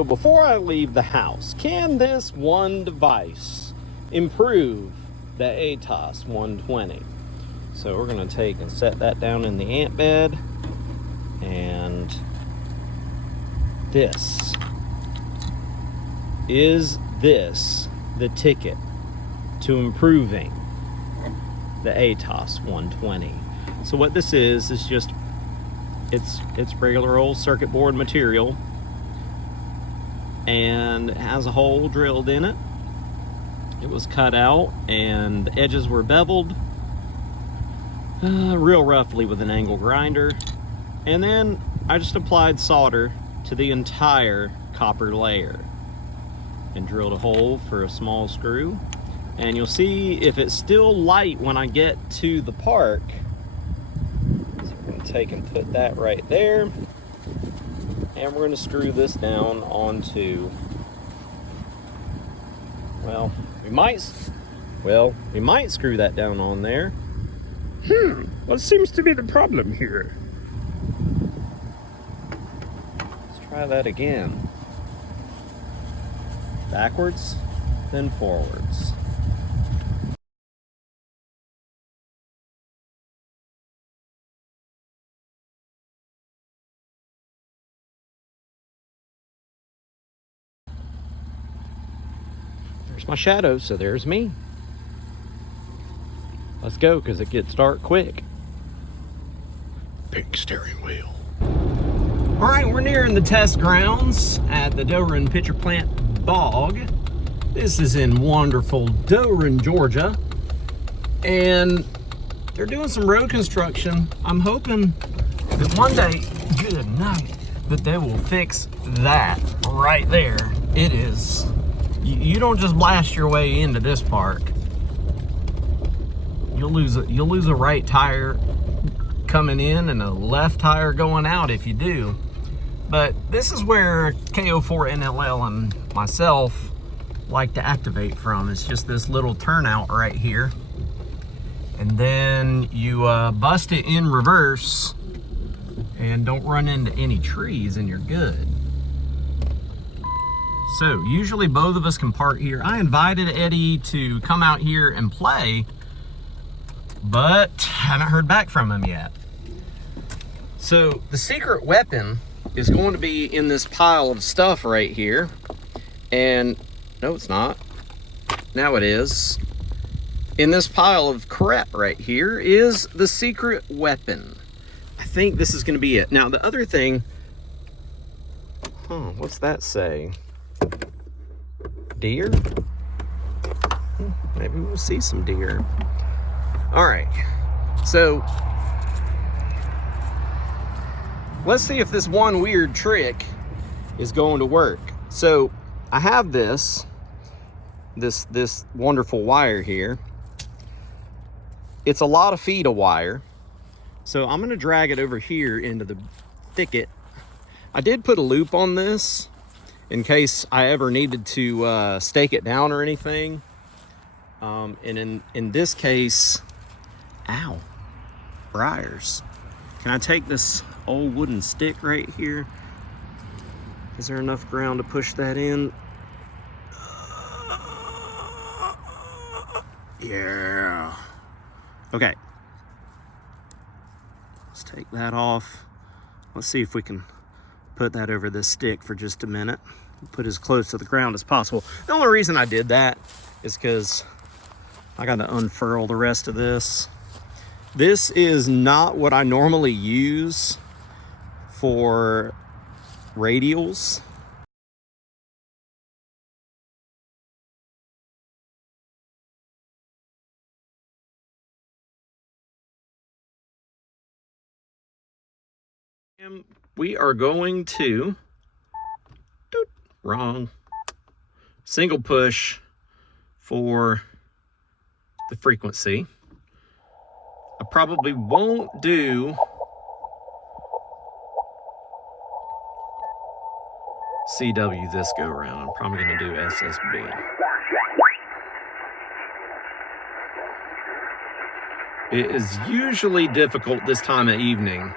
So before I leave the house, can this one device improve the ATAS-120? So we're going to take and set that down in the ant bed, and this the ticket to improving the ATAS-120. So what this is just it's regular old circuit board material, and it has a hole drilled in it. It was cut out and the edges were beveled real roughly with an angle grinder, and then I just applied solder to the entire copper layer and drilled a hole for a small screw. And you'll see if it's still light when I get to the park. So we're going to take and put that right there, and we're going to screw this down onto, well, we might screw that down on there. What seems to be the problem here? Let's try that again. Backwards, then forwards. There's my shadow, so there's me. Let's go, because it gets dark quick. Pink steering wheel. All right, we're nearing the test grounds at the Doran Pitcher Plant Bog. This is in wonderful Doran, Georgia. And they're doing some road construction. I'm hoping that one day, good night, that they will fix that right there. It is, you don't just blast your way into this park. You'll lose a right tire coming in and a left tire going out if you do. But this is where KO4NLL and myself like to activate from. It's just this little turnout right here. And then you bust it in reverse and don't run into any trees, and you're good. So usually both of us can park here. I invited Eddie to come out here and play, but haven't heard back from him yet. So the secret weapon is going to be in this pile of stuff right here. And no, it's not. Now it is. In this pile of crap right here is the secret weapon. I think this is going to be it. Now the other thing, what's that say? Deer? Maybe we'll see some deer. All right, so let's see if this one weird trick is going to work. So I have this wonderful wire here. It's a lot of feet of wire. So I'm gonna drag it over here into the thicket. I did put a loop on this in case I ever needed to stake it down or anything. And in this case, ow, briars. Can I take this old wooden stick right here? Is there enough ground to push that in? Yeah. Okay. Let's take that off. Let's see if we can put that over this stick for just a minute. Put as close to the ground as possible. The only reason I did that is because I got to unfurl the rest of this. This is not what I normally use for radials. We are going to, single push for the frequency. I probably won't do CW this go around. I'm probably going to do SSB. It is usually difficult this time of evening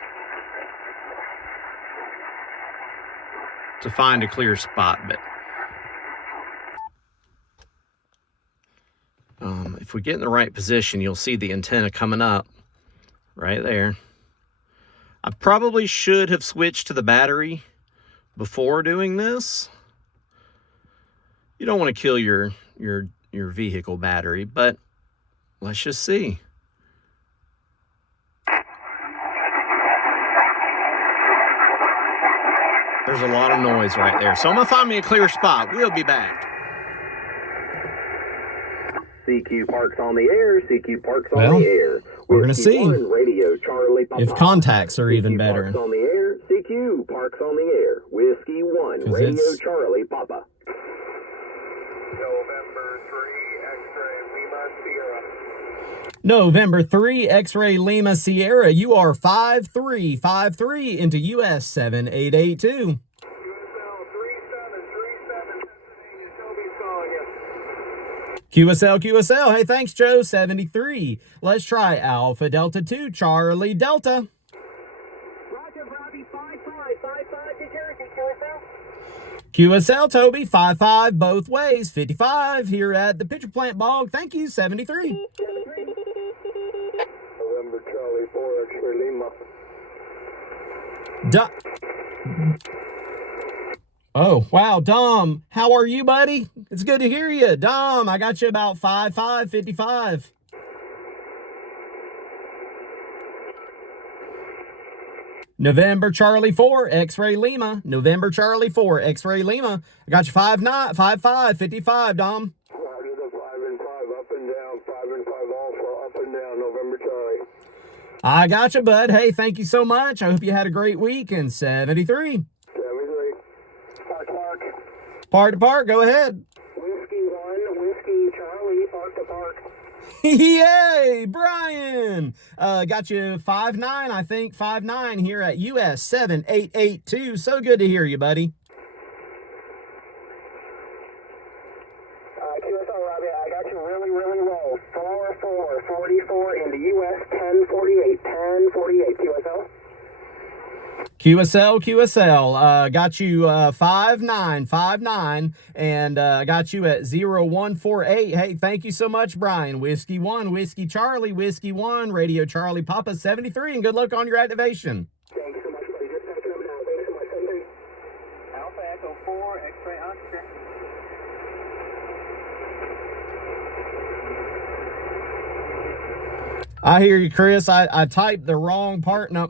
to find a clear spot, but if we get in the right position, you'll see the antenna coming up right there. I probably should have switched to the battery before doing this. You don't want to kill your vehicle battery, but let's just see. There's a lot of noise right there. So I'm gonna find me a clear spot. We'll be back. CQ Parks on the air. CQ Parks on the air. We're gonna see Radio Charlie Papa. if contacts are even better. Parks on the air. CQ Parks on the air. Whiskey 1 Radio Charlie Papa. November 3 X-Ray Lima Sierra. You are 5353 into US 7882. QSL, hey, thanks, Joe, 73. Let's try Alpha Delta 2, Charlie Delta. Roger, Robbie, 5555 to Jersey, QSL, Toby, 55 both ways, 55 here at the Pitcher Plant Bog. Thank you, 73. November Charlie 4 X-Ray Lima. Oh, wow, Dom, how are you, buddy? It's good to hear you. Dom, I got you about 55. November Charlie 4, X-Ray Lima. November Charlie 4, X-Ray Lima. I got you 55, 55, Dom. Roger the 5 and 5 up and down, 5 and 5 also up and down, November Charlie. I got you, bud. Hey, thank you so much. I hope you had a great week in 73. Park to park, go ahead. Whiskey 1, Whiskey Charlie, park to park. Yay, Brian. Got you 59, I think, 59 here at US 7882. So good to hear you, buddy. QSL, Robbie, I got you really low. 44 into US 1048, QSL. QSL, got you 59, and got you at 0148. Hey, thank you so much, Brian. Whiskey 1, Whiskey Charlie, Whiskey 1, Radio Charlie Papa 73, and good luck on your activation. Thank you so much, buddy. Just packing up now. Thanks so much. 73. Alpha Echo 4, X-Ray Oscar. I hear you, Chris. I typed the wrong part. No.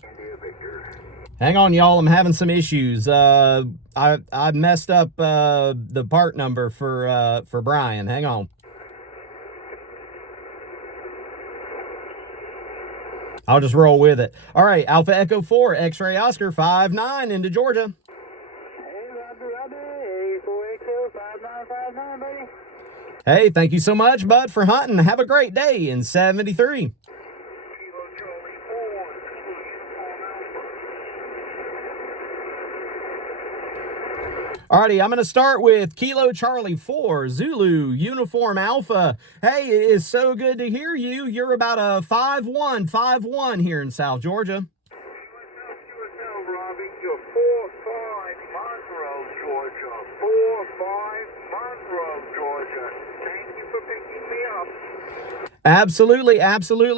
Hang on, y'all. I'm having some issues. I messed up the part number for Brian. Hang on. I'll just roll with it. All right, Alpha Echo 4, X-Ray Oscar 59 into Georgia. Hey, Roger, 84XO 5959, buddy. Hey, thank you so much, bud, for hunting. Have a great day in 73. Alrighty, I'm going to start with Kilo Charlie 4, Zulu, Uniform Alpha. Hey, it is so good to hear you. You're about a 5-1 here in South Georgia. QSL, Robbie, you're 4-5 Monroe, Georgia. 4-5 Monroe, Georgia. Thank you for picking me up. Absolutely,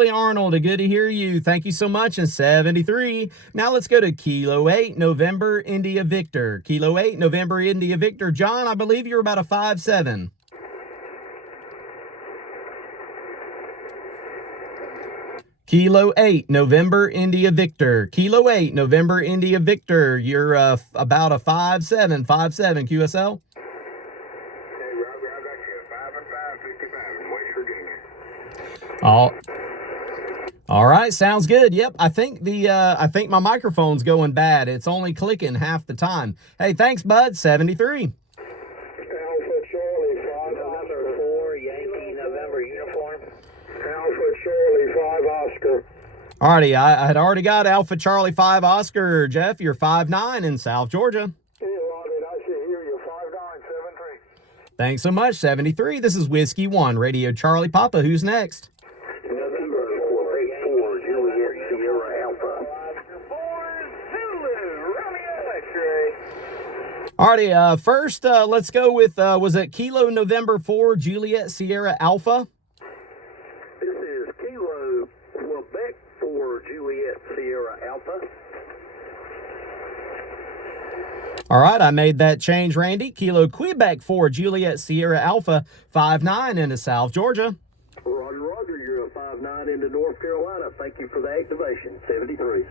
Arnold. Good to hear you. Thank you so much in 73. Now let's go to Kilo 8, November, India Victor. Kilo 8, November, India Victor. John, I believe you're about a 5-7. Kilo 8, November, India Victor. Kilo 8, November, India Victor. You're about a 5-7, QSL. All right, sounds good. Yep, I think my microphone's going bad. It's only clicking half the time. Hey, thanks, bud. 73. Alpha Charlie 5 Oscar 4 Yankee November uniform. Alpha Charlie 5 Oscar. Alrighty, I had already got Alpha Charlie 5 Oscar. Jeff, you're 5-9 in South Georgia. Hey, Robbie, nice to hear you. 5973. Thanks so much. 73. This is Whiskey 1, Radio Charlie Papa. Who's next? November 484 Juliet Sierra Alpha. 4 Zulu Romeo X-Ray. Alrighty, first, let's go with, was it Kilo November 4, Juliet Sierra Alpha? This is Kilo Quebec for Juliet Sierra Alpha. All right, I made that change, Randy. Kilo Quebec for Juliet Sierra Alpha, 5-9 into South Georgia. Roger, Roger, you're a 5-9 into North Carolina. Thank you for the activation, 73.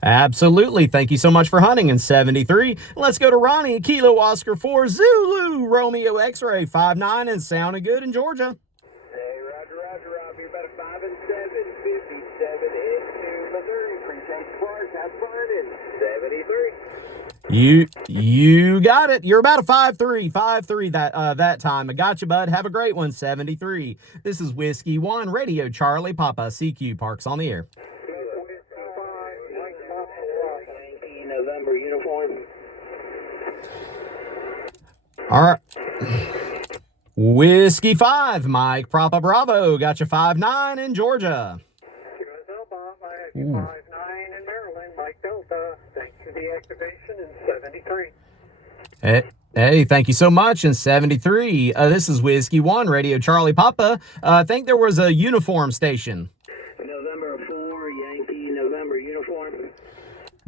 Absolutely. Thank you so much for hunting in 73. Let's go to Ronnie. Kilo Oscar 4 Zulu Romeo X-Ray 5-9 and sounding good in Georgia. Hey, Roger, Roger, Rob. You're about a 5 and 7, 57 into Missouri. Appreciate the bars. Have fun in 73. You got it. You're about a 5-3 that time. I got you, bud. Have a great one. 73. This is Whiskey 1 Radio Charlie Papa CQ Parks on the air. November uniform. All right. Whiskey 5 Mike Papa Bravo got you 5-9 in Georgia. QSL Bob, I have you 5-9 in Maryland. Mike Delta. Thanks for the activation in 73. Hey, thank you so much in 73. This is Whiskey 1 Radio Charlie Papa. I think there was a uniform station. November 4 Yankee November uniform.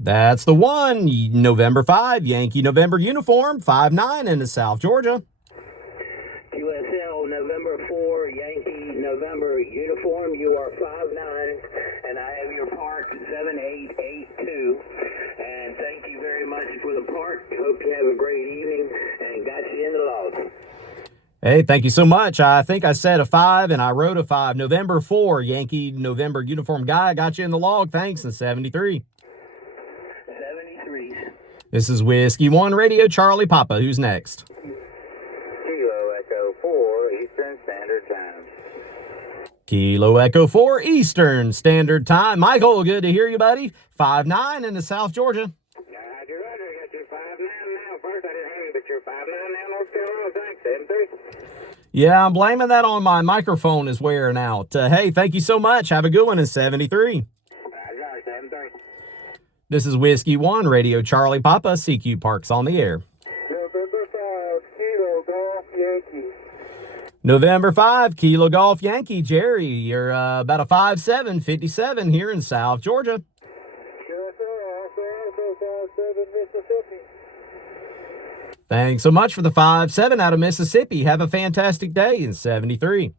That's the one. November 5 Yankee November uniform 5-9 into South Georgia. QSL November 4 Yankee November uniform. You are 5-9 and I have your park 7882. And thank you very much for the park. Hope you have a great evening and got you in the log. Hey, thank you so much. I think I said a 5 and I wrote a 5. November 4 Yankee November uniform guy got you in the log. Thanks in 73. 73. This is Whiskey 1 Radio Charlie Papa. Who's next? Kilo Echo 4 Eastern Standard Time. Kilo Echo 4 Eastern Standard Time. Michael, good to hear you, buddy. 5-9 into South Georgia. Roger, Roger. I got your 5-9 now. First I didn't have you, but you're 5-9 now, North Carolina. Thanks, 73. Yeah, I'm blaming that on my microphone is wearing out. Hey, thank you so much. Have a good one in 73. Roger, 73. This is Whiskey 1 Radio Charlie Papa CQ Parks on the air. November 5 Kilo Golf Yankee. November 5 Kilo Golf Yankee. Jerry, you're about a 5-7, 57 here in South Georgia. Mississippi. Thanks so much for the 5-7 out of Mississippi. Have a fantastic day in 73.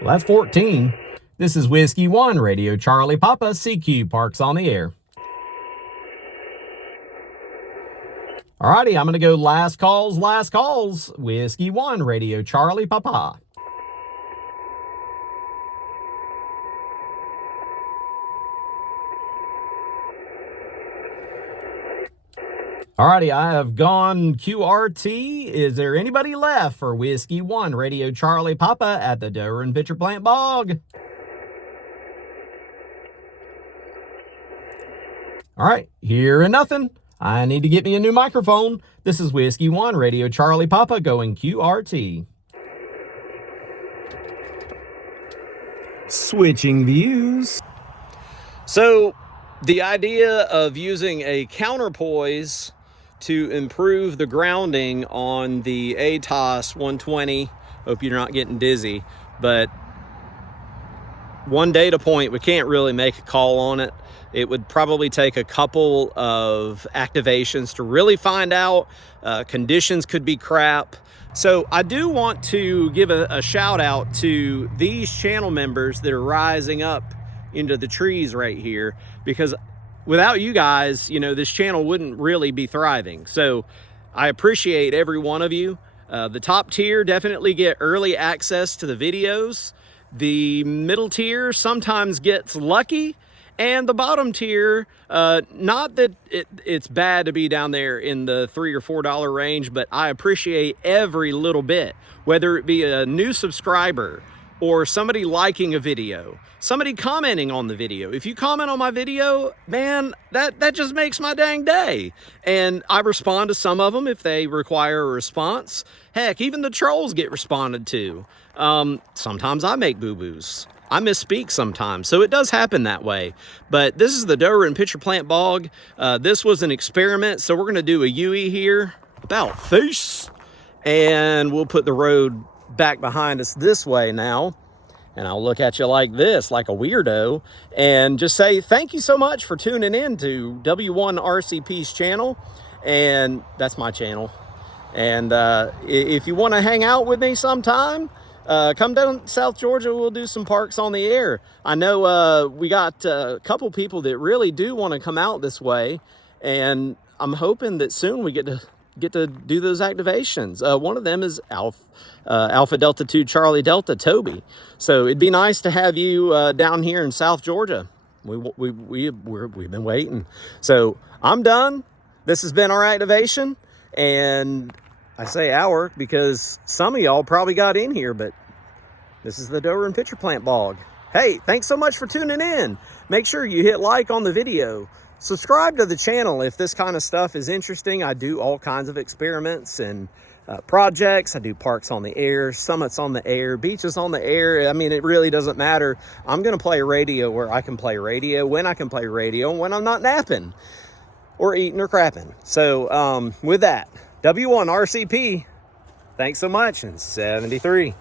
Well, that's 14. This is Whiskey 1 Radio Charlie Papa CQ Parks on the air. Alrighty, I'm going to go last calls. Whiskey 1 Radio Charlie Papa. Alrighty, I have gone QRT. Is there anybody left for Whiskey 1 Radio Charlie Papa at the Dover and Pitcher Plant Bog? Alright, hearing nothing. I need to get me a new microphone. This is Whiskey 1 Radio Charlie Papa going QRT. Switching views. So, the idea of using a counterpoise to improve the grounding on the ATAS-120, hope you're not getting dizzy, but one data point, we can't really make a call on it. It would probably take a couple of activations to really find out. Conditions could be crap. So I do want to give a shout out to these channel members that are rising up into the trees right here, because without you guys, you know, this channel wouldn't really be thriving. So I appreciate every one of you. The top tier definitely get early access to the videos. The middle tier sometimes gets lucky, and the bottom tier, not that it's bad to be down there in the $3 or $4 range, but I appreciate every little bit, whether it be a new subscriber or somebody liking a video, somebody commenting on the video. If you comment on my video, man, that just makes my dang day. And I respond to some of them if they require a response. Heck, even the trolls get responded to. Sometimes I make boo-boos. I misspeak sometimes, so it does happen that way. But this is the Doran pitcher plant bog. This was an experiment, so we're gonna do a UE here, about face, and we'll put the road back behind us this way now. And I'll look at you like this, like a weirdo, and just say thank you so much for tuning in to W1RCP's channel. And that's my channel. And if you wanna hang out with me sometime, come down to South Georgia. We'll do some parks on the air. I know we got a couple people that really do want to come out this way, and I'm hoping that soon we get to do those activations. One of them is Alpha Delta 2 Charlie Delta Toby. So it'd be nice to have you down here in South Georgia. We've been waiting. So I'm done. This has been our activation, and I say our because some of y'all probably got in here, but this is the Doran pitcher plant bog. Hey, thanks so much for tuning in. Make sure you hit like on the video. Subscribe to the channel if this kind of stuff is interesting. I do all kinds of experiments and projects. I do parks on the air, summits on the air, beaches on the air. I mean, it really doesn't matter. I'm going to play radio where I can play radio, when I can play radio, and when I'm not napping or eating or crapping. So with that, W1RCP, thanks so much, and 73.